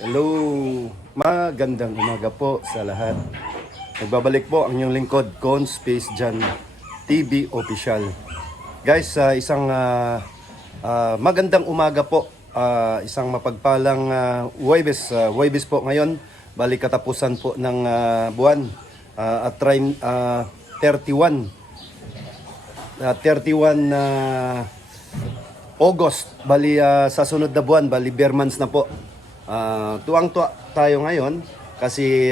Hello, magandang umaga po sa lahat. Nagbabalik po ang inyong lingkod, Con Space Jan TV Official. Guys, isang magandang umaga po, isang mapagpalang Huwebes po ngayon. Balik katapusan po ng buwan at 31 August. Bali sa sunod na buwan, bali bare months na po. Tuwang-tuwa tayo ngayon kasi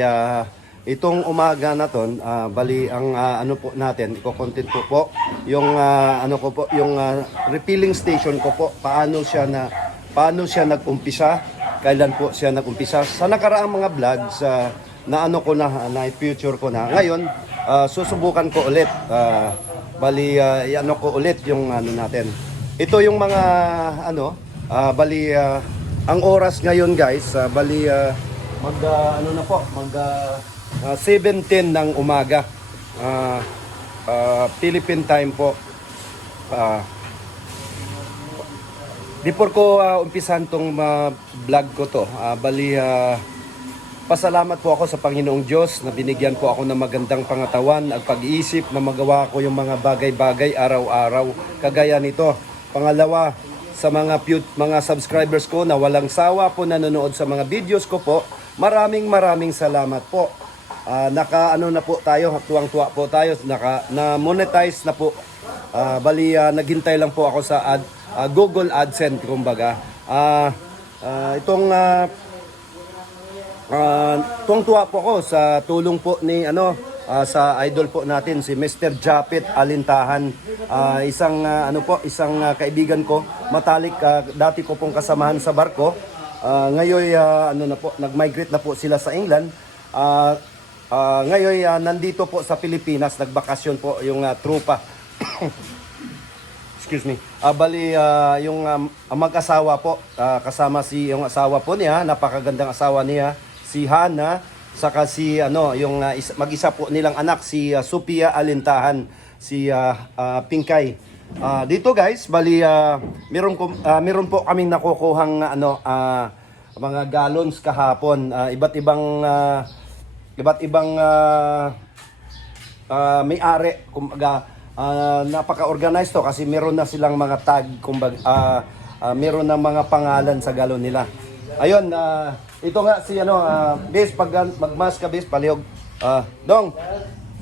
itong umaga na ton, bali ang ano po natin, iko-content po yung ano ko po, yung refilling station ko po, paano siya nag-umpisa, kailan po siya nag-umpisa. Sa nakaraang mga vlogs na ano ko na future ko na. Ngayon, susubukan ko ulit. Bali ano ko ulit yung ano natin. Ito yung mga ano, bali ang oras ngayon guys, bali ano na po, 7:10 ng umaga. Philippine time po. Before ko umpisan tong vlog ko to, bali pasalamat po ako sa Panginoong Diyos na binigyan po ako ng magandang pangatawan at pag-iisip na magawa ko yung mga bagay-bagay araw-araw kagaya nito. Pangalawa, sa mga subscribers ko na walang sawa po nanonood sa mga videos ko po, maraming salamat po. Naka-ano na po tayo, tuwang-tuwa po tayo, na-monetize na po. Bali, naghintay lang po ako sa Google AdSense, kumbaga. Tuwang-tuwa po ako sa tulong po ni sa idol po natin si Mr. Japet Alintahan, isang kaibigan ko, matalik, dati ko pong kasamahan sa barko. Ngayon nag-migrate na po sila sa England. Ngayon nandito po sa Pilipinas, nagbakasyon po yung trupa. Excuse me. Bali yung mag-asawa po, kasama yung asawa po niya, napakagandang asawa niya, si Hana. Saka si yung mag-isa po nilang anak, si Sophia Alintahan, si Pinkay. Dito guys, bali meron po kaming nakukuhang mga gallons kahapon, iba't ibang may-ari, kumbaga napaka-organized to kasi meron na silang mga tag, kumbaga meron na mga pangalan sa galon nila. Ayun, ito nga si bis, pag magmas ka bis, palihog. Dong,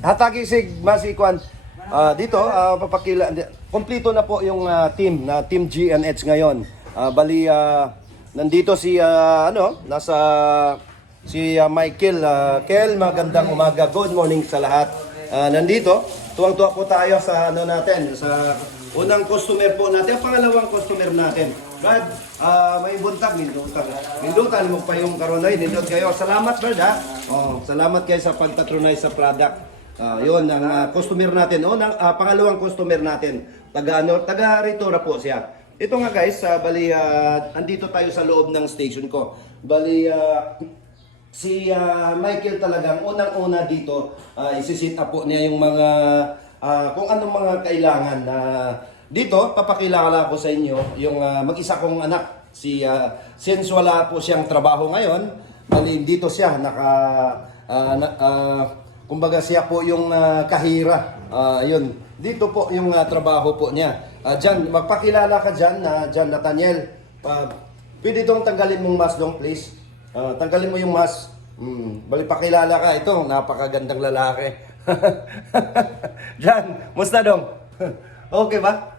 hatagi sig masikwan. Dito, papakila, kompleto na po yung team GNH ngayon. Bali, nandito si, si Michael. Kel, magandang umaga. Good morning sa lahat. Nandito, tuwang-tuwa po tayo sa natin, sa unang customer po natin, pangalawang customer natin. Brad, may buntag, Nindutan mo pa yung karonoy, nindot kayo. Salamat Brad salamat kayo sa pagpatronize sa product. Yun, ang customer natin, pangalawang customer natin. Taga Ritora po siya. Ito nga guys, bali, andito tayo sa loob ng station ko. Bali, si Michael talagang unang-una dito, isi-sit up po niya yung mga, kung anong mga kailangan na dito, papakilala ko sa inyo yung mag-isa kong anak. Since wala po siyang trabaho ngayon, bali dito siya, kumbaga siya po yung kahira. Yun, dito po yung trabaho po niya. Jan, magpakilala ka dyan, Jan Nathaniel. Pwede itong tanggalin mong mask dong, please. Tanggalin mo yung mask. Bali, pakilala ka. Ito, napakagandang lalaki. Jan, musta dong? Okay ba?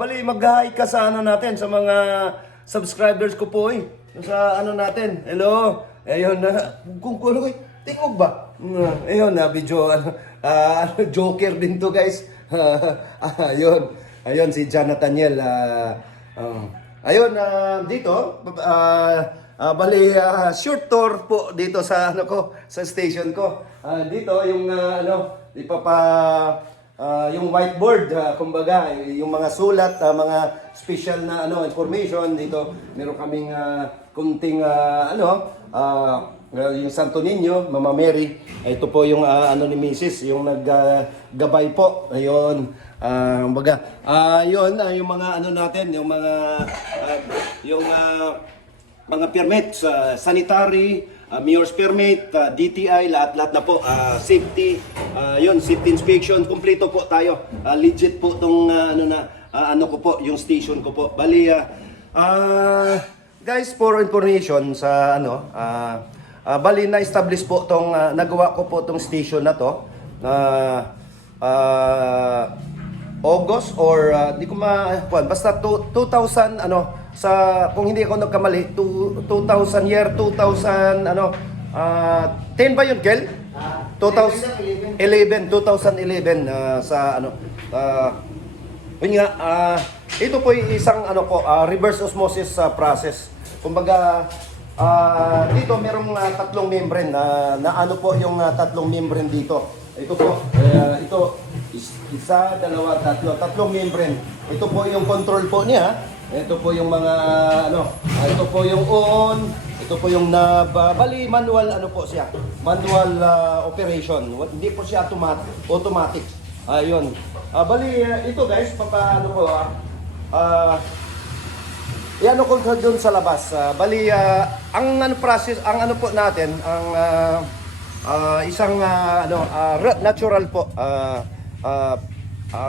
Bali, mag-hi ka sa natin, sa mga subscribers ko po sa natin. Hello. Ayun na. Kung tingog ba? Ayun na, video, joker din to guys. Ayun, si Jan Nathaniel. Ayun, dito, bali, short tour po dito sa, sa station ko. Dito, yung, yung whiteboard, kumbaga, yung mga sulat, mga special na information dito. Meron kaming kunting yung Santo Niño, Mama Mary. Ito po yung ni Mrs., yung naggabay po. Ayun. Kumbaga, yun yung mga natin, yung mga yung mga permits, sanitary, mayor's permit, DTI, lahat-lahat na po, safety, safety inspection, kumpleto po tayo. Legit po tong ano ko po, yung station ko po. Bali, guys, for information sa bali na-establish po tong nagawa ko po tong station na to August or di ko basta 2000 sa kung hindi ako nagkamali 2000 year 2000 10 ba yun, Kel? 2011 sa yun nga, ito po yung isang reverse osmosis process. Kumbaga dito merong tatlong membrane na po yung tatlong membrane dito. Ito po, isa, dalawa, tatlong membrane. Ito po yung control po niya. Ito po yung mga ito po yung on, ito po yung bali manual po siya. Manual operation. Hindi po siya automatic. Ayun. Bali ito guys, papaano po iano ko doon sa labas. Bali ang process, ang po natin, ang isang natural po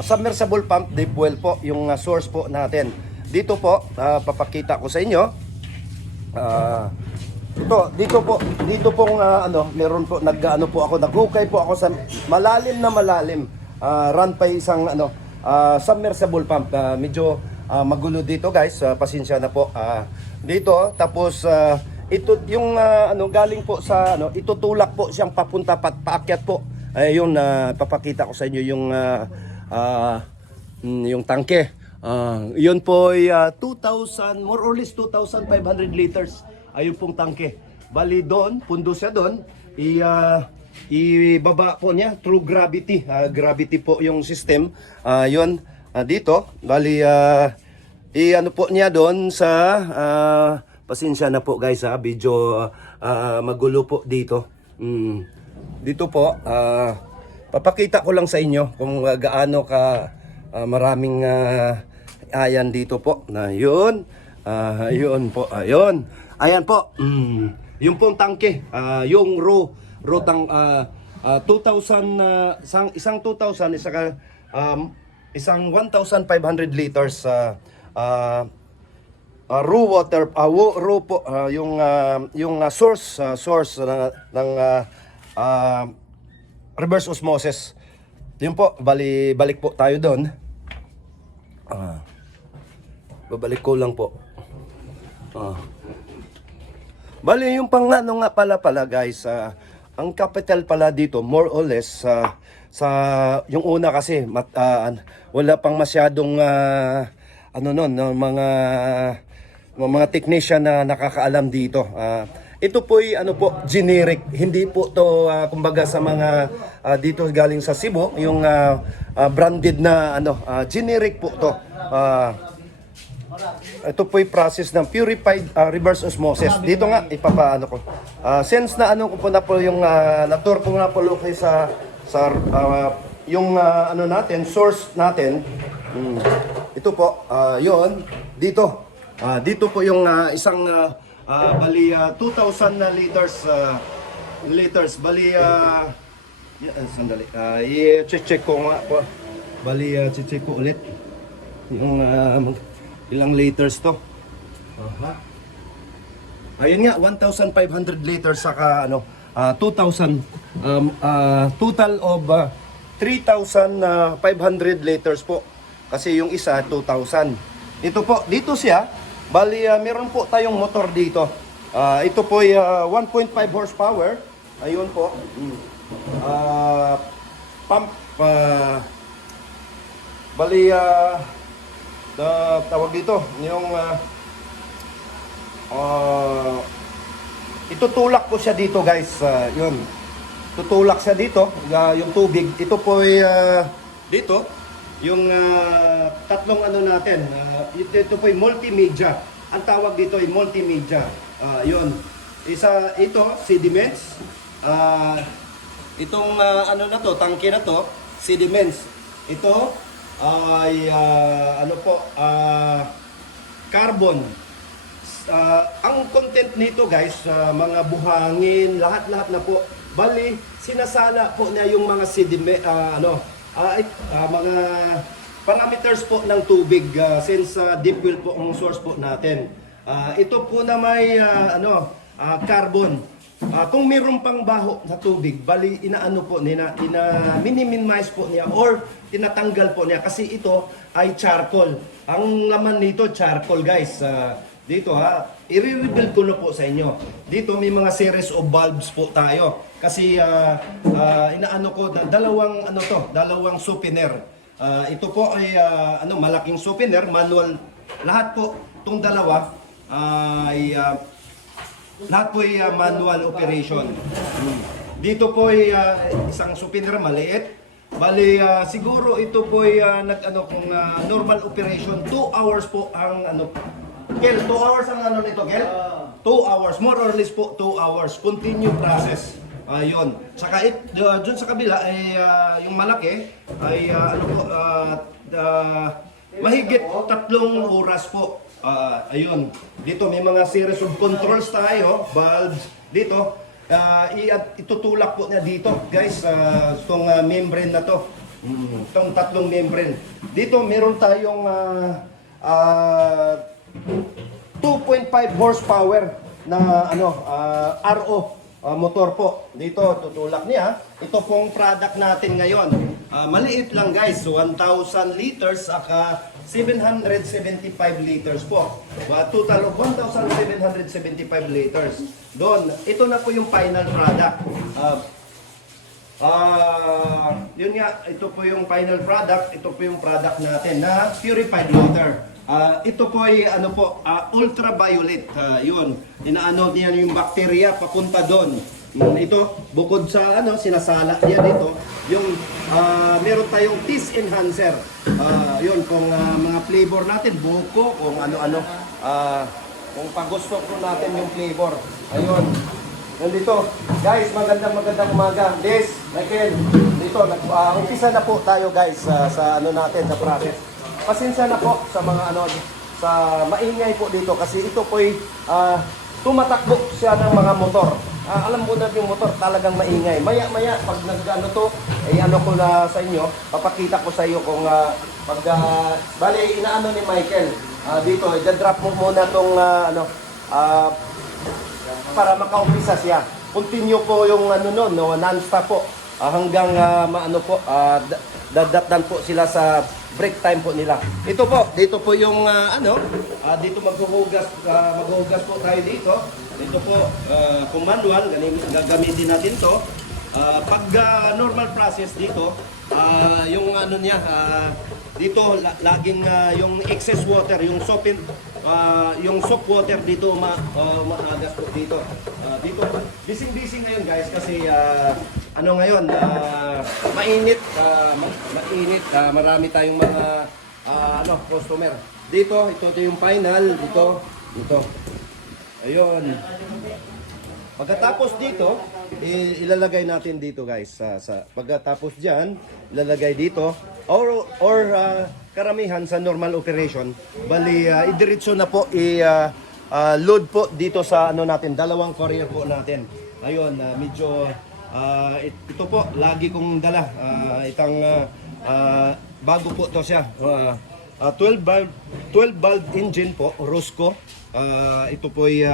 submersible pump deep well po yung source po natin. Dito po papakita ko sa inyo. Dito pong meron po po ako, naghukay po ako sa malalim. Run pa isang submersible pump. Medyo magulo dito guys, pasensya na po. Dito tapos ito yung galing po sa itutulak po siyang papunta paakyat po. Ayun, papakita ko sa inyo yung tangke. Yun po ay 2,000, more or less 2,500 liters. Ayun pong tangke. Bali doon, pundo siya doon. Ibaba po niya through gravity. Gravity po yung system. Yun, dito. Bali, po niya doon sa... pasensya na po guys, medyo magulo po dito. Dito po, papakita ko lang sa inyo kung gaano ka maraming ayan dito po. Ayun. Ayun po. Ayun. Ayan po. Yung pong tangke. Yung rotang 2,000, isang 2,000, isang 1,500 liters raw water, raw po, yung source ng reverse osmosis. Yun po, balik po tayo doon. Babalik ko lang po. Bali yung pangano nga pala guys, ang capital pala dito more or less sa yung una kasi wala pang masyadong mga technician na nakakaalam dito. Ito po ay generic, hindi po to kumbaga sa mga dito galing sa Cebu, yung branded na generic po to. Ito po yung process ng purified reverse osmosis. Dito nga ipapaano ko. Since na ko po na po yung na-tour ko na po kayo sa yung natin, source natin. Ito po, yon dito. Dito po yung isang bali 2,000 na liters. Bali sandali. I-check ko nga po. Bali check ko ulit yung ilang liters to. Ayun nga, 1,500 liters saka 2,000 total of 3,500 liters po. Kasi yung isa 2,000. Ito po, dito siya. Bali meron po tayong motor dito. Ito po ay 1.5 horsepower. Ayun po. Pump bali tawag dito yung itutulak po siya dito guys. Yun. Tutulak siya dito yung tubig. Ito po ay dito yung tatlong natin. Ito po ay multimedia. Ang tawag dito ay multimedia. Yun. Ito sediments. Itong na to, tangke na to, sediments. Ito ay carbon ang content nito guys, mga buhangin, lahat-lahat na po. Bali, sinasala po niya yung mga sediment, mga parameters po ng tubig since deep well po ang source po natin. Ito po na may carbon. Kung mayroon pang baho sa tubig, bali inaano po niya, minimize po niya or tinatanggal po niya kasi ito ay charcoal. Ang laman nito charcoal guys. Dito i-reveal ko na po sa inyo. Dito may mga series of bulbs po tayo. Kasi inaano ko na dalawang softener. Ito po ay malaking softener, manual. Lahat po itong dalawa ay lahat po ay manual operation. Dito po ay isang softener maliit. Bali siguro ito po ay kung normal operation 2 hours po ang Kel, 2 hours ang nito, Kel? 2 hours, more or less po 2 hours. Continue process. Ayun. Saka dun sa kabila ay yung malaki ay mahigit 3 oras po. Ayun. Dito may mga series of controls tayo, bulbs dito. Itutulak po niya dito, guys, itong membrane na to. Itong 3 membrane. Dito meron tayong 2.5 horsepower na RO motor po. Dito tutulak niya. Ito pong product natin ngayon. Maliit lang guys, 1,000 liters aka 775 liters po. Total of 1,775 liters. Doon, ito na po yung final product. Yun nga, ito po yung final product. Ito po yung product natin na purified water. Ito po ay ultraviolet. Yun, inaano niya yung bacteria papunta doon. Ito, bukod sa sinasala niya dito, yung meron tayong taste enhancer. Yun, kung mga flavor natin, buko, kung ano-ano. Kung pagusto po natin yung flavor. Ayun. Nandito, guys, magandang umaga. Liz, Michael, dito, umpisa na po tayo guys sa natin, sa process. Pasensya na po sa mga sa maingay po dito kasi ito po ay tumatakbo siya ng mga motor. Alam mo na yung motor talagang maingay. Maya pag to, ko na sa inyo, papakita ko sa iyo kung bali inaano ni Michael dito, i-drop mo muna tong para makaumpisa siya. Continue po yung non-stop po hanggang dadatdan po sila sa break time po nila. Ito po, dito po yung dito maghuhugas po tayo dito. Ito po, kung manual, gagamitin natin to. Pag normal process dito, yung dito laging yung excess water, yung soap water dito maagas po dito. Dito busy ngayon guys kasi ngayon mainit, marami tayong mga customer. Dito, ito yung final dito. Ayun. Pagkatapos dito, ilalagay natin dito guys pagkatapos diyan, ilalagay dito or karamihan sa normal operation, bali idiretso na po load po dito sa natin, dalawang courier po natin. Ayun, medyo ito po lagi kong dala itang bago po to siya. 12 valve engine po, Rosco. Ito po ay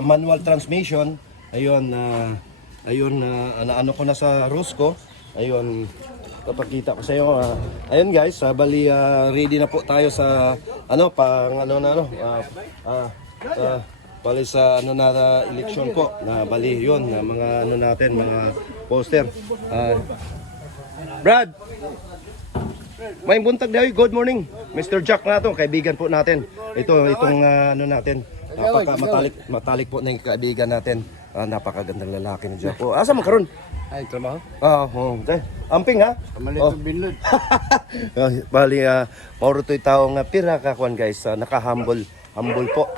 manual transmission. Ayun, ano ko na sa Rosco. Ayun, papakita ko sa iyo. Ayun guys, bali ready na po tayo sa bali sa election po. Bali yun, mga natin, mga poster. Brad, may buntag daw. Good morning. Mr. Jack na to, kaibigan po natin. Itong natin. Matalik po na yung kaibigan natin. Napakagandang lalaki ni Jack po. Asa mo karon? Ay, trabaho? Amping ha? Malito binlod. Bali, mauro to'y taong pira kakuan guys. Naka-humble po.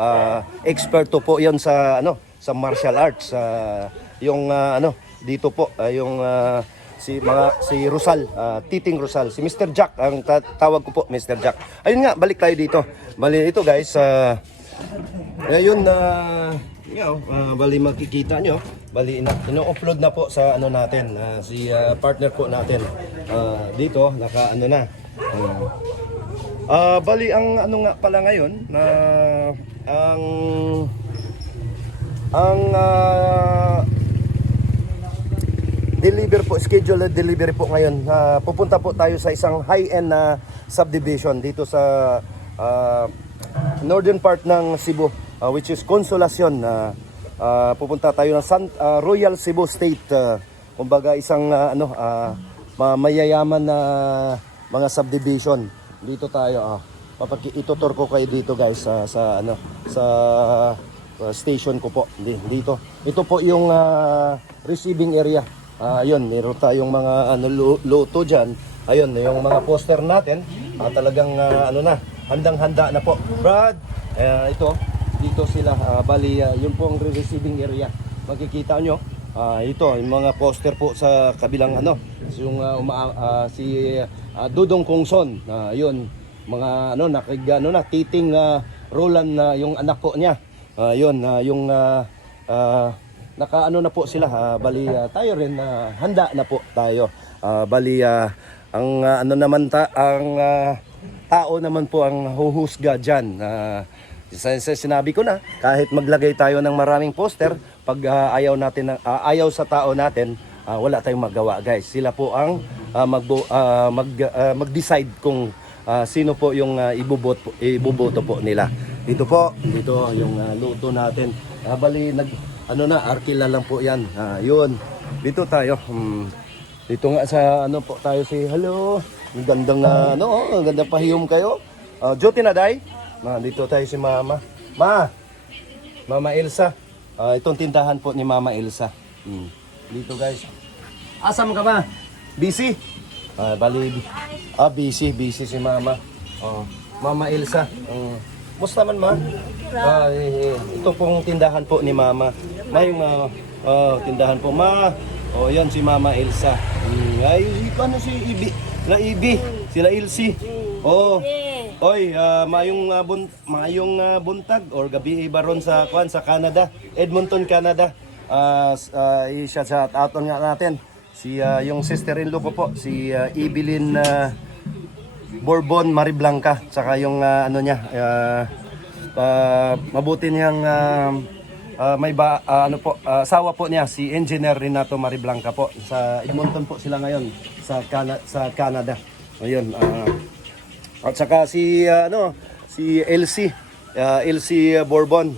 Eksperto po 'yon sa sa martial arts. Yung dito po, yung si Rosal, Titing Rosal, si Mr. Jack ang tawag ko po, Mr. Jack. Ayun nga, balik tayo dito. Bali ito guys, Ngayon na bali makikita nyo, bali ino-upload na po sa ano natin, si partner po natin dito, naka ano na. Bali ang ano nga pala ngayon na deliver po, scheduled delivery po ngayon. Pupunta po tayo sa isang high-end na subdivision dito sa northern part ng Cebu, which is Consolacion. Pupunta tayo ng Royal Cebu State. Kumbaga isang mayayaman na mga subdivision. Dito tayo. Itutur ko kayo dito guys sa station ko po. Dito. Ito po yung receiving area. Ayun, meron tayong mga luto dyan. Ayun, yung mga poster natin, talagang handang-handa na po. Brad, ito, dito sila, bali, yun po ang receiving area. Makikita nyo, ito, yung mga poster po sa kabilang yung si Dudong Kongson, yun, mga titing Roland, yung anak po niya. Yun, yung naka na po sila, bali tayo rin handa na po tayo. Bali ang tao naman po ang huhusga diyan. Sinabi ko na, kahit maglagay tayo ng maraming poster, pag ayaw sa tao natin, wala tayong magawa, guys. Sila po ang mag-decide kung sino po yung iboboto po nila. Dito yung luto natin. Bali arkila lang po yan. Yun. Dito tayo. Dito nga sa po tayo hello. Ang gandang ang gandang pahiyom kayo. Duty na day. Dito tayo si Mama. Mama Elsa. Itong tindahan po ni Mama Elsa. Dito guys. Asam ka ba? Busy? Busy si Mama. Mama Elsa. Musta man ma? Ito pong tindahan po ni Mama. May tindahan po ma. Yan si Mama Elsa. Ano si Ibi? Ibi, sila Ilsi. Mayong buntag or gabi baron sa Canada, Edmonton, Canada. Siya sa aton nga natin. Yung sister-in-law ko po, si Evelyn Bourbon Mariblanca, saka yung mabuti niyang asawa po niya, si Engineer Renato Mariblanca po. Sa Edmonton po sila ngayon sa Canada. Ayun, at saka si Elsie Bourbon.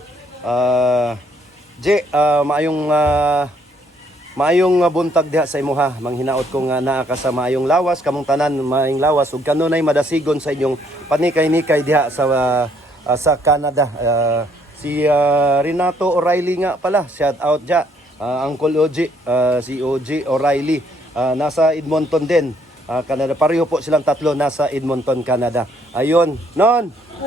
Maayong buntag diha sa imuha. Manghinaot ko nga naa ka sa maayong lawas, kamong tanan maayong lawas ug kanunay madasigon sa inyong panikay-nikay diha sa Canada. Si Renato O'Reilly nga pala, shout out diha. Uncle Oji, si Oji O'Reilly, nasa Edmonton din. Canada, pareho po silang tatlo nasa Edmonton, Canada. Ayun,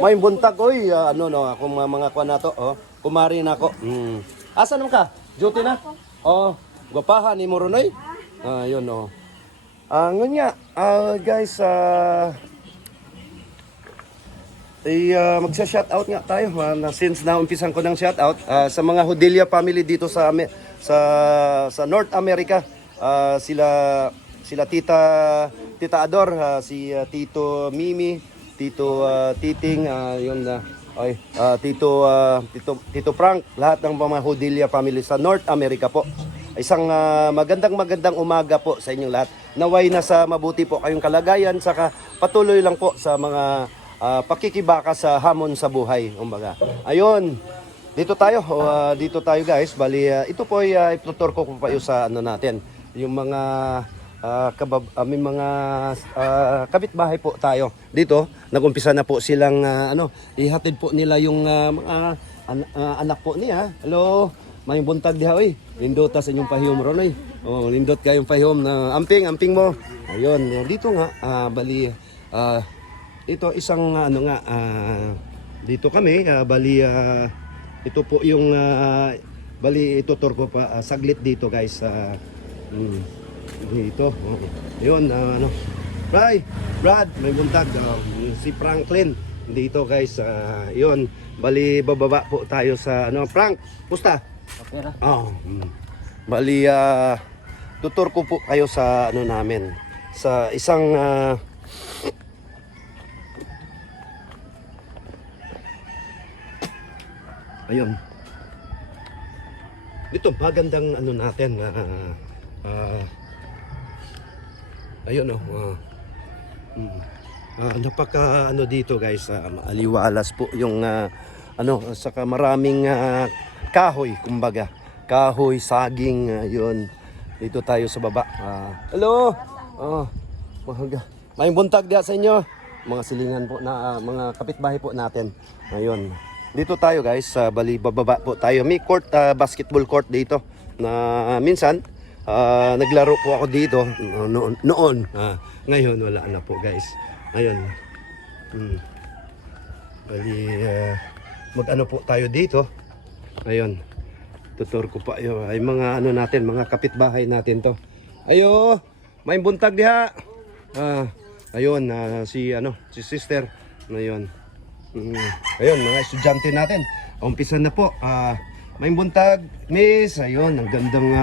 may buntag akong mga kuan nato, kumari na ako. Asa naman ka? Duty na? Gwapahan ni Moronoy. Ayun ngunya, guys, magsa-shoutout nga tayo. Since naumpisan ko ng shoutout sa mga Hodilla family dito sa North America. Sila Tita Ador, si Tito Mimi, Tito Titing, Tito Frank, lahat ng mga Hodilla family sa North America po. Isang magandang umaga po sa inyong lahat. Naway na sa mabuti po kayong kalagayan, saka patuloy lang po sa mga pakikibaka sa hamon sa buhay. Umbaga. Ayun, dito tayo guys. Bali, ito po ay itutur ko pa sa natin. Yung mga kabitbahay po tayo. Dito, nagumpisa na po silang ihatid po nila yung mga anak po niya. Hello. May buntag diha lindota sa inyong pahiyom ron lindot kayong pahiyom na amping mo. Ayun, dito nga bali ito isang dito kami bali ito po yung bali itutur ko pa saglit dito guys dito. Ayun, Brad, may buntag si Franklin. dito guys. Yun, bali bababa po tayo sa ano, Frank, pusta? Opera. Oh. Bali tutur ko po kayo sa ano namin, sa isang ayun. Dito magandang ano natin ayun oh. Napaka ano dito guys, aliwalas po yung ano, saka maraming kahoy, kumbaga kahoy, saging, yun. Dito tayo sa baba. Hello. May buntag diya sa inyo. Mga silingan po na mga kapitbahay po natin. Ayun. Dito tayo guys, bali bababa po tayo. May court, basketball court dito na minsan naglaro po ako dito noon. Ngayon wala na po guys. Ayun. Bali mag-ano po tayo dito. Ayun. Tutur ko pa yun. Ay mga ano natin, mga kapitbahay natin to. Ayo, may buntag diha. Ayun, si sister. Ayun. Ayun, mga estudyante natin. Umpisa na po. May buntag, miss. Ayun, ang gandang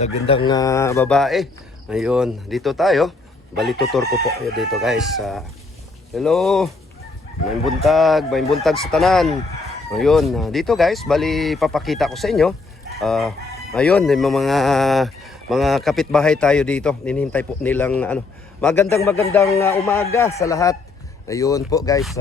gandang babae. Ayun, dito tayo. Bali tutur ko po dito guys. Hello. May buntag sa tanan. Ayun, dito guys, bali papakita ko sa inyo. Ayun, may mga kapitbahay tayo dito. Ninihintay po nilang magandang umaga sa lahat. Ayun po guys,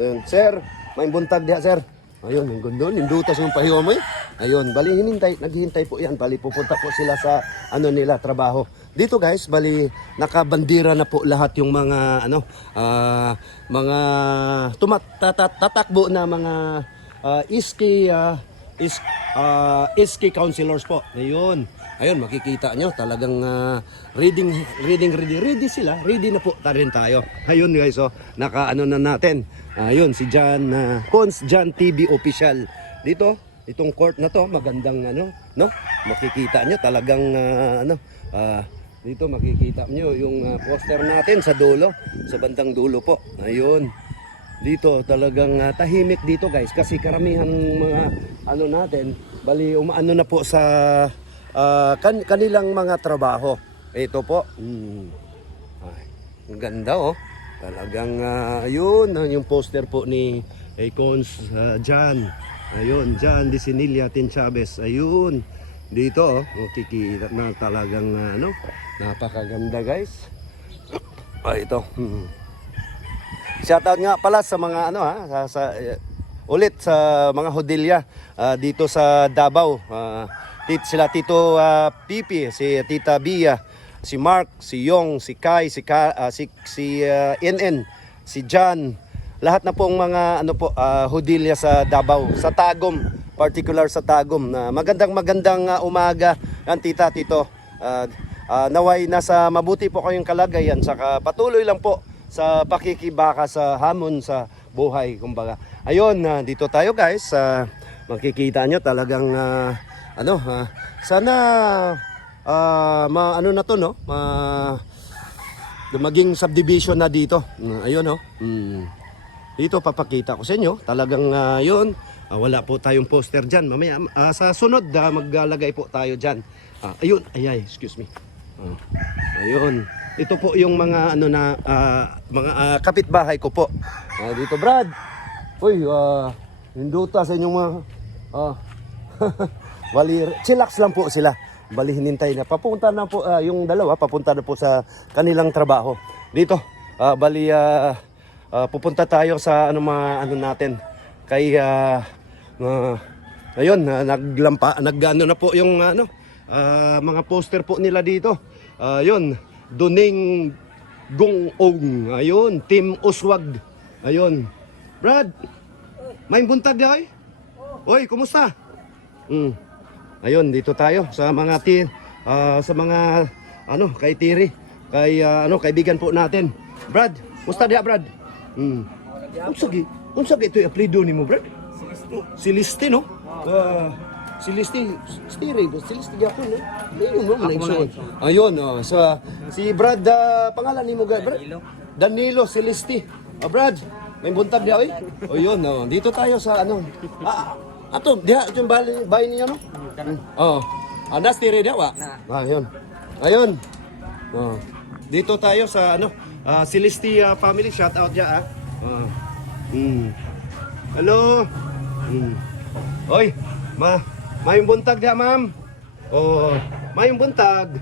ayun, sir, may buntag diha sir. Ayun, yung gundo, nindutas yung pahiwa mo. Ayun, bali naghihintay po yan. Bali pupunta po sila sa nila trabaho. Dito guys, bali nakabandira na po lahat yung mga mga tatakbo na mga iski councilors po. Ayun. Ayun, makikita nyo talagang ready sila. Ready na po rin tayo. Ayun guys, naka na natin. Ayun si Jan Cons Jan TV official. Dito, itong court na to, magandang no? Makikita nyo talagang dito makikita nyo yung poster natin sa dulo, sa bandang dulo po. Ayun. Dito talagang tahimik dito guys kasi karamihan mga natin bali umaano na po sa kanilang mga trabaho. Ito po. Ay, ang ganda oh. Talagang yun yung poster po ni Cons Jan. Ayun, Jan Disinilla Tin Chavez. Ayun. Dito makikita na talagang napakaganda guys. Ito. Shoutout nga pala sa mga ulit sa mga hodilya dito sa Davao. Sila Tito Pipi, si Tita Bia, si Mark, si Yong, si Kai, si NN, si John. Lahat na pong mga hodilya sa Davao, sa Tagum, particular sa Tagum. Magandang umaga yan tita, tito. Naway nasa mabuti po kayong kalagayan, saka patuloy lang po sa pakikibaka sa hamon sa buhay, kumbaga. Ayun, dito tayo guys. Makikita nyo talagang sana na to no, maging subdivision na dito. Ayun no. Dito papakita ko sa inyo talagang yun. Wala po tayong poster dyan. Mamaya sa sunod maglalagay po tayo dyan. Ayun, excuse me. Ayun. Ito po yung mga mga kapitbahay ko po. Dito Brad. Uy, hinduta sa inyong mga bali, chillax lang po sila. Bali hinintay na. Papunta na po yung dalawa, papunta na po sa kanilang trabaho. Dito, bali pupunta tayo sa natin. Kay ayun, nagano na po yung mga poster po nila dito. Ayun, Duning Gongong. Ayun, Team Uswag. Ayun. Brad, may buntag di ay? Oy, kumusta? Ayun, dito tayo sa mga sa mga kay Tiri, kay kaibigan po natin. Brad, kumusta diha, Brad? Unsa ito apelyido nimo, Brad? Celeste, no? Celeste gyapon, no? Ayun mo man igsoon. Ayun, si Brad, pangalan nimo, Brad? Danilo Celeste. Brad, May buntag diha oy. O yun, no. Dito tayo sa ano. Ato, diha yung bahay niya no. Oo. Andas tiri diha wa. Ayun. Ayun. Oh. Dito tayo sa ano, Celestia family, shout out diha Hello. Oy, may buntag diha, ma'am. Oh, may buntag.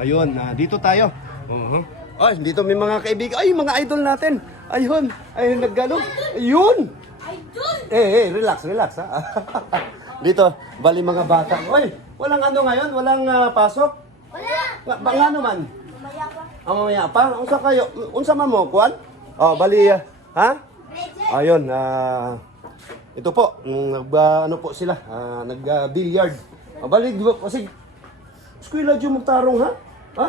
Ayun, dito tayo. Ay, dito may mga kaibigan. Ay, mga idol natin. Ayun, ay naggalo. Ayun. Idol. Relax ha. Dito, bali mga bata. Oy, walang ano ngayon, walang pasok. Wala. Bang ano man? Mamaya pa. Unsa kayo? Unsa man mo, kuan? Oh, bali ha? Ayun, ito po, ano po sila, nag-billiard. Bali, kasi eskwela dyan magtarong ha? Ha?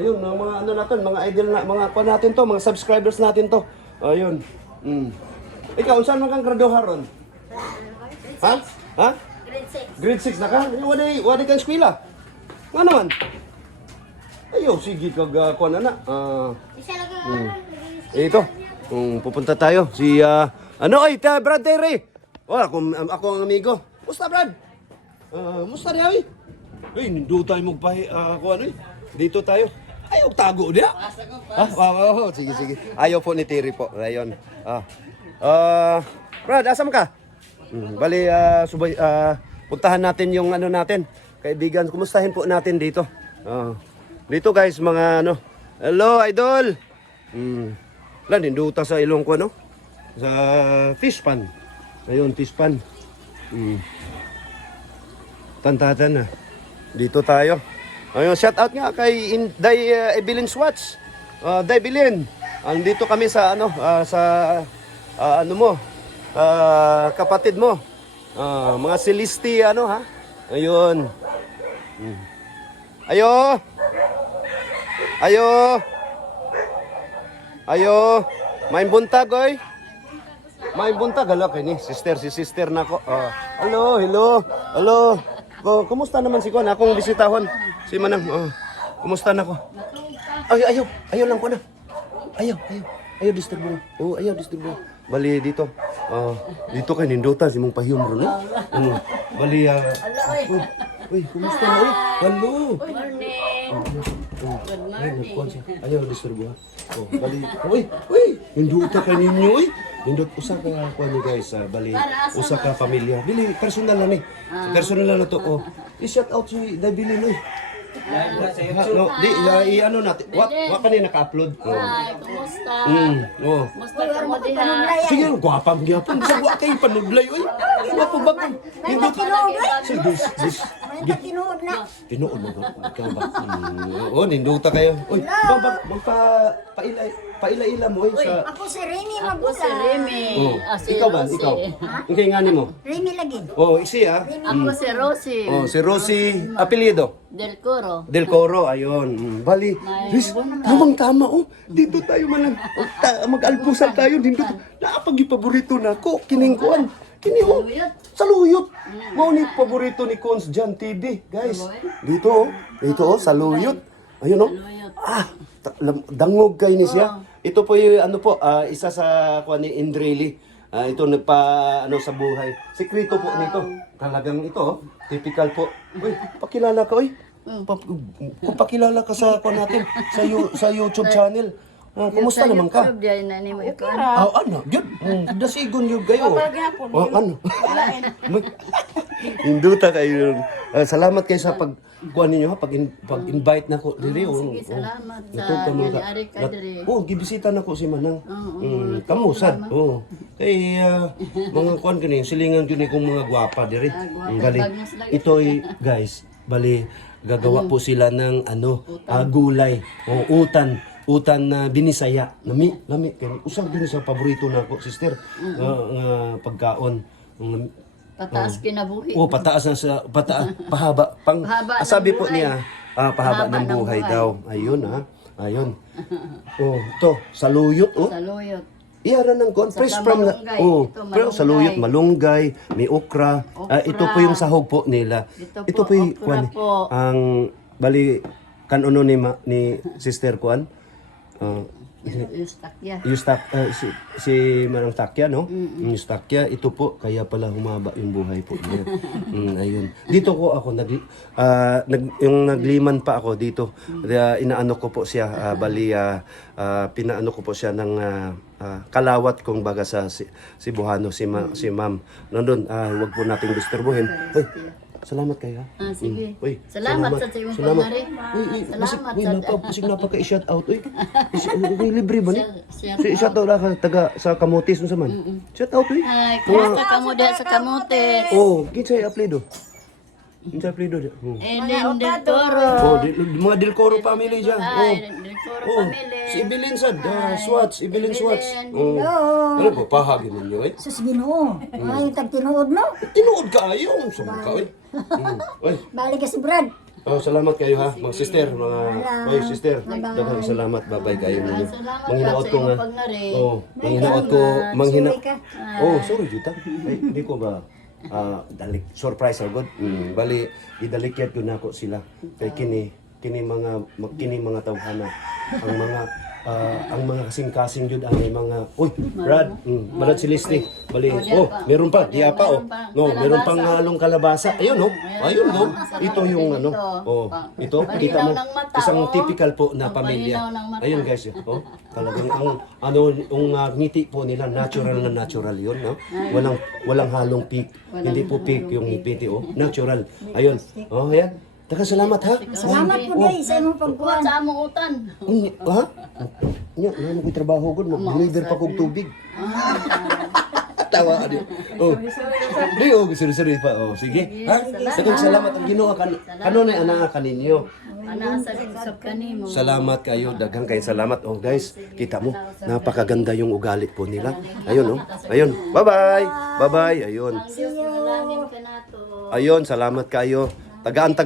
Ayun, mga ano natin, mga idol na, mga pa natin to, mga subscribers natin to. Ayun. Ikaw, saan man kang graduha ron? Ha? Ha? Grade 6 na ka? Wala kang eskwela? Nga naman? Ayaw, sige kag kuha na na. Ito, pupunta tayo. Si, Brad Terry. Ako ang amigo. Musta, Brad? Musta niya, oy? Uy, nindo tayo dito tayo. Ayaw, tago niya. Sige. Ayaw po ni Terry po. Ayun. Brad, asam ka? Bali, puntahan natin yung ano natin. Kaibigan, kumustahin po natin dito. Dito guys, mga ano. Hello, idol. Ninduta sa ilong ko, no? Sa fish pan. Ayun, fish pan. Tantatan na. Dito tayo. Ayun, shout out nga kay Day Evelyn Swatch. Day Evelyn. Andito kami sa ano, kapatid mo. Mga Celesti, ano ha? Ayun. Ayo. May buntag, oy. May buntag. Hala, kay ni sister na ko. Hello. Kumusta naman si Kuan? Akong bisitahon. Si Manang. Kumusta na ko? Ayaw lang ko na. Ayaw disturbo. Ayaw disturbo. Bali dito. Dito kay ninduta si mong pahiyom ron, no? Bali Uy, kumusta na? Hello. Good morning. Ayaw disturbo. Bali. Uy, ninduta ka ninyo, uy. Nindot usa ka kuan ni guys, bali usa ka pamilya. Bili personal na ni. Personal na to. I-shout out si Dabilin, uy. Ano natin. Wa kanina naka-upload. Hi, kumusta? Kumusta ka mo diha? Sige, gwapang gyapon. Sa wa kay panudlay, oy. Gwapo ba ko? Nindot. Sige, Tinuod na. Tinuod mo ba? Ikaw ba? Ninduta kayo. Uy, paila-ila mo sa... Ako si Remy Ako Mabuta. si Remy. Si Ikaw ba? Rosie. Ikaw? Ikay nga ni mo? Remy lagi. Isi Ako si Rosie. Si Rosie, apelyido? Del Coro. Del Coro, ayun. Bali, Riz, tama. Dito tayo mag-alpusan tayo. Dito, nakapag-paborito na ako. Kiningkuan. Saluyot. Ngunit paborito ni Cons Jan TV, guys. Dito, saluyot. Ayun, dangog kay ni siya. Ito po yung isa sa kuan ni Indreli. Ito sa buhay. Sekreto po nito. Talagang ito, typical po. Uy, pakilala ka, uy. Pakilala ka sa kuan natin sa YouTube channel. Kumusta naman ka? Ano? Yun. Dasigon yun kayo. Ano? Hinduta kayo. Salamat kayo sa pagkuhan ninyo, pag-invite na ko. Sige, salamat sa nangyari ka diri. Gibisita na ko si Manang. Kamusad. Kay mga kuhan ko niyo, silingan yun kong mga gwapa diri. Bali, ito'y guys, gagawa po sila ng gulay. Utan na binisaya. Lami. Kaya usang din sa paborito na ko, sister. Pagkaon. Pataas kinabuhi. Pataas na sa pahaba. Sabi po niya, pahaba ng buhay daw. Ayun Ayun. To, saluyot. Saluyot. Iyara ng kon, fresh from pero saluyot, malunggay, may okra. Ito po yung sahog po nila. Ito po yung kuan. Ang bali kanuno ni Sister Kuan. Eustakya. Si Manang Takya, no? Takya, ito po, kaya pala humaba yung buhay po niya. Ayun. Dito ko ako, yung nagliman pa ako dito, inaano ko po siya, pinaano ko po siya ng kalawat kung baga sa Cebuano, si Ma'am. Nandun, wag po nating disturbuhin. Uy, salamat kayo. Sige. Uy, Salamat sa iyong pangyari. Salamat sa... napaka-shout out. Uy, libre ba ni? Shout out ka taga sa Kamutis mo sa man. Shout out uy. Ay, kumusta ka mo diya sa kamote? Oh, kinsay apelyido? Kinsay apelyido diya? Ellen del Toro. Oh, mga Del Coro family diyan. Ay, del Toro family. Si Evelyn Sad, Swats, Evelyn Swats. Hello. Ano po, pahagin ninyo eh? Sus Ginoo. Ay, tagtinuod no. Tinuod ka ayaw, sumang ka eh. Uy, Balik ka si Brad. salamat kayo ha, mga sister, oy sister. Daghang salamat, babay kayo ninyo. Salamat Manghinaot sa ko iyong nga. pagnari. Oh, manghinaot ko, manghina. Sorry ka. Oh, sorry juta. Ay, hindi ko ba dalik surprise agad. Bali idalikyat ko na ako sila. Kay kini mga tawhana. Ang mga kasing-kasing jud ang mga Brad Celeste. Bali meron pa di pa no, meron pang halong kalabasa. Ayun no. Ayun no. Ito yung ano. Oh, ito kita mo isang typical po na pamilya. Ayun guys, talagang ang ngiti po nila natural na natural 'yon, no. Walang halong peak. Hindi po peak yung ngiti natural. Ayun. Oh, ayan. Taka salamat ha. Salamat po guys sa imong Kuha pagkuhan. sa among utan. Ha? Nya, mo ko trabaho gud, mag-deliver pa kog tubig. Tawa ani. Sorry pa. Sige. Ha? Daghang salamat ang Ginoo kanunay ana kaninyo. Ana sa sab kanimo. Salamat kayo, daghang kayo salamat. Oh guys, kita mo, napakaganda yung ugali po nila. Ayun Ayun. Bye-bye. Bye-bye. Ayun. Ang Diyos manalangin ka nato. Ayun, salamat kayo. Tagaan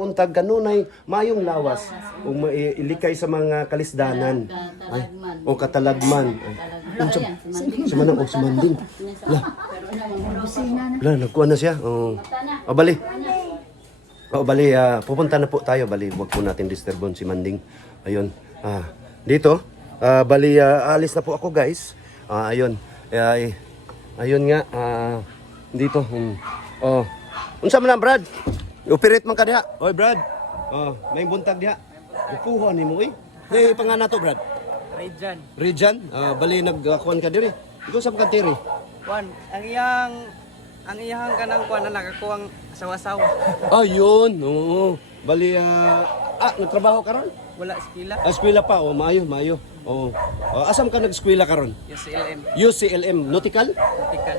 untag kanunay mayong lawas ug mailikay sa mga kalisdanan. Ay, o katalagman. Si Manang og si Manding. Nagkuha na siya. Bali. Pupunta na po tayo. Bali, wag po natin disturbon si Manding. Ayun. Dito, alis na po ako guys. Ayun. Ayun nga. Dito. Unsa man lang, Brad? Operate man ka diha. Oy, Brad. May buntag diha. Kuha nimo eh. Hey, pangalan to, Brad? Rejan. Bali nagkuan ka diri. Ikaw sa pagkatiri. Juan, ang iyang kanang kuan na nakakuwang sawa-sawa. Ayun. Oo. Bali nagtrabaho ka ron? Wala eskwela. Eskwela pa, maayo. Oh. Asam ka nag-eskwela karon? UCLM. UCLM, nautical? Nautical.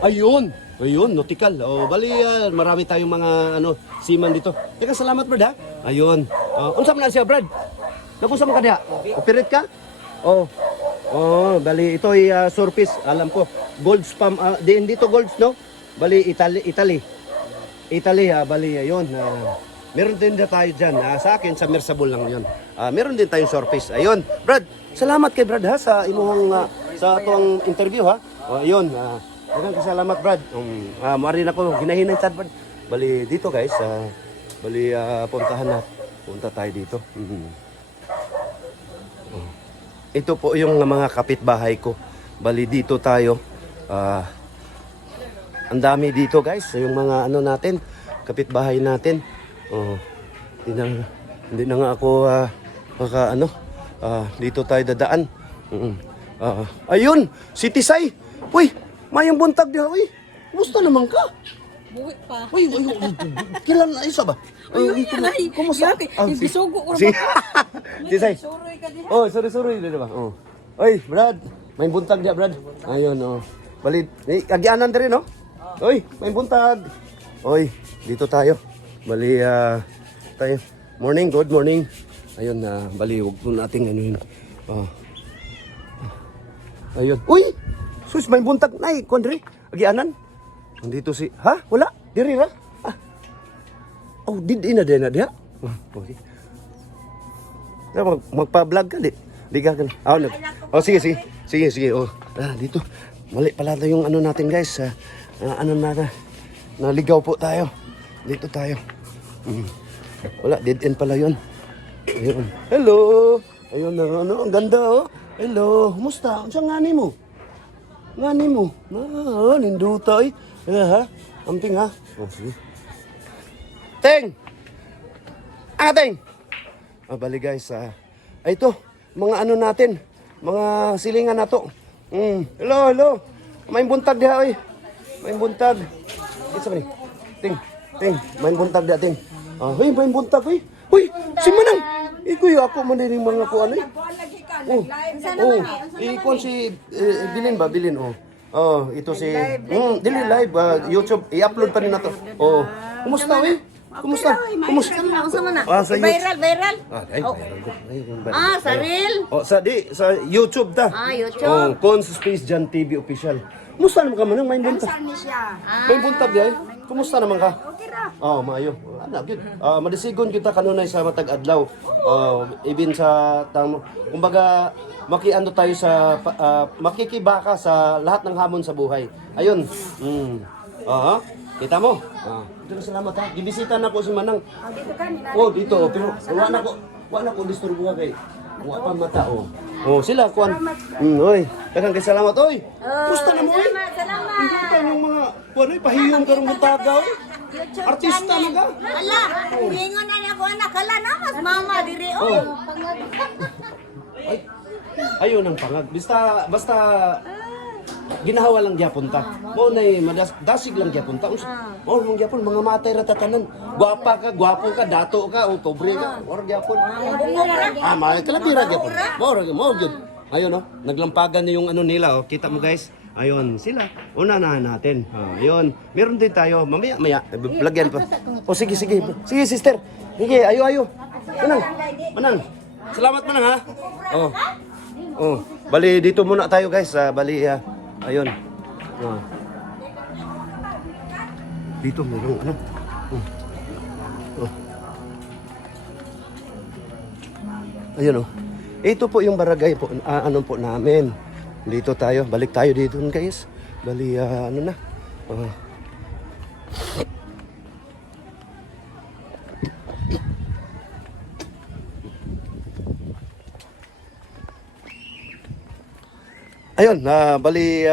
Ayun, nautical. Oh, bali marami tayong mga seaman dito. Teka, salamat Brad ha. Ayun. Unsa man na siya Brad? Nakunsa man ka diha? Operate ka? Oh. Bali ito ay surface, alam ko. Gold spam dito golds no? Bali Italy. Bali ayun. Meron din tayo dyan. Sa akin, sa Mersabol lang yun. Meron din tayong surface. Ayun. Brad, salamat kay Brad ha sa imuhang sa tuwang interview ha. Ayun. Daghang salamat Brad. Marin ako ginahinay sad Brad. Bali dito guys. Bali punta tayo dito. Ito po yung mga kapitbahay ko. Bali dito tayo. Ang dami dito guys. Yung mga natin, kapitbahay natin. Hindi na nga ako dito tayo dadaan. Ayun, si Tisay. Uy, mayang buntag diha. Uy, kumusta naman ka? Buwi pa. Uy, kailan na isa ba? Kumusta? Ibisugo ko Si Tisay. Suroy ka diha. Oh, sorry di ba? Oy, Brad, may buntag diha, Brad. Ayun, Bali, agianan diri no? Oy, may buntag. Oy, dito tayo. Bali, tayo. Good morning. Ayun, bali, huwag po natin yun. Ayun. Uy! Sus, may buntag. Nay, kondre. Agianan. Nandito si... Ha? Wala? Diri ra? Di na diha. Okay. Magpa-vlog ka, di? Di ka ka. Sige. Dito. Mali pala yung natin, guys. Naligaw po tayo. Dito tayo. Wala, dead end pala yun. Ayun. Hello! Ayun na, ano, ang ganda oh. Hello, kumusta? Saan ngani mo? Ngani mo? Ah, ninduta eh. Ha? Amping ha? Oh, sige. Teng! Teng! Bali guys, ito, mga ano natin, mga silingan na to. Hello. May buntag diha oy. May buntag. Isa ba ni? Ting, may buntag diha ting. Hoy, may buntag oy. Hoy, si Manang. Ikoy ako man din mga kuan eh. Ikon si Bilin oh. Oh, ito si dili live YouTube i-upload pa rin na to. Oh. Kumusta oy? Kumusta? Sa Viral. viral ko. Sa reel. Sa YouTube ta. YouTube. Oh, Cons Space Jan TV official. Kumusta naman ka man? May buntag. May buntag di ay. Kumusta naman ka? Okay ra. Oh, maayo. Ana gyud. Madisigon kita kanunay sa matag adlaw. Even sa kumbaga makiano tayo sa makikibaka sa lahat ng hamon sa buhay. Ayun. Kita mo? Ito na salamat ha. Gibisita na ko si Manang. Dito. Pero wala ko disturbo ka kay. Wa pa mata sila kuan. Oy. Daghang kay salamat oy. Gusto na mo oy. Salamat. Kita yung mga kuan oy pahiyong karong butaga oy. Artista na ka. Ala, ingon na ako anak kala na mas mama diri Ayun ang pangag. Basta ginahawa lang gyapon ta. Mo nay dasig lang gyapon ta. Mong gyapon mga matay ra tatanan. Gwapo ka, dato ka, o pobre ka. Or gyapon. May kalabira gyapon. Mo gyud. Ayun naglampagan na yung ano nila Kita mo guys. Ayun sila. Una na natin. Ayun. Meron din tayo. Maya lagyan pa. Sige. Sige sister. Sige, ayo. Manang. Salamat Manang ha. Bali dito muna tayo guys. Ayun. Dito meron ano? Ayun Ito po yung barangay po po namin. Dito tayo, balik tayo dito guys. Bali ano na? Ayun, bali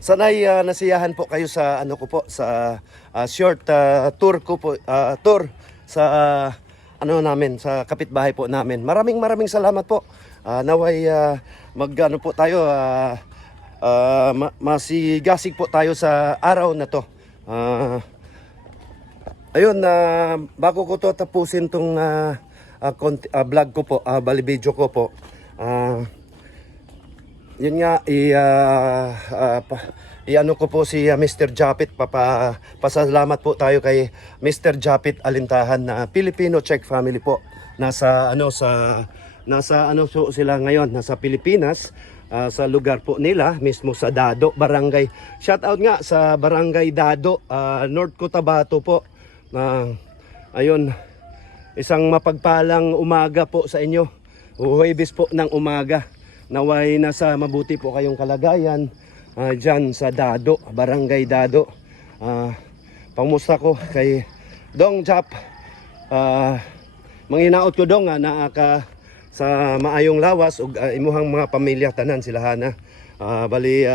sanay nasiyahan po kayo sa ano ko po sa short tour ko po tour sa ano namin sa kapitbahay po namin. Maraming salamat po. Naway magano po tayo masigasig po tayo sa araw na to. Ayun, bago ko to tapusin tong vlog ko po, bali video ko po. Yun nga, i-ano ko po si Mr. Japit. Pasalamat po tayo kay Mr. Japit Alintahan na Filipino Czech family po. Nasa sila ngayon, nasa Pilipinas, sa lugar po nila, mismo sa Dado, Barangay. Shout out nga sa Barangay Dado, North Cotabato po. Ayun, isang mapagpalang umaga po sa inyo. Huwebes po ng umaga. Naway nasa mabuti po kayong kalagayan dyan sa Dado, Barangay Dado. Pamusta ko kay Dong Jap. Manginaot ko dong na sa maayong lawas ug imuhang mga pamilya tanan silahana. Bali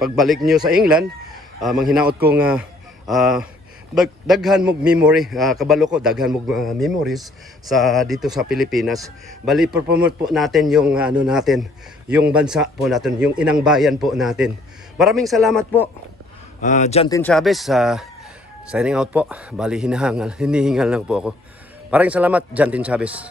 pagbalik niyo sa England, manghinaot kong daghan mog memory, kabalo ko daghan mog memories sa dito sa Pilipinas. Bali promote po natin yung ano natin, yung bansa po natin, yung inang bayan po natin. Maraming salamat po. Jantin Chavez, signing out po. Bali hinihingal lang po ako. Maraming salamat, Jantin Chavez.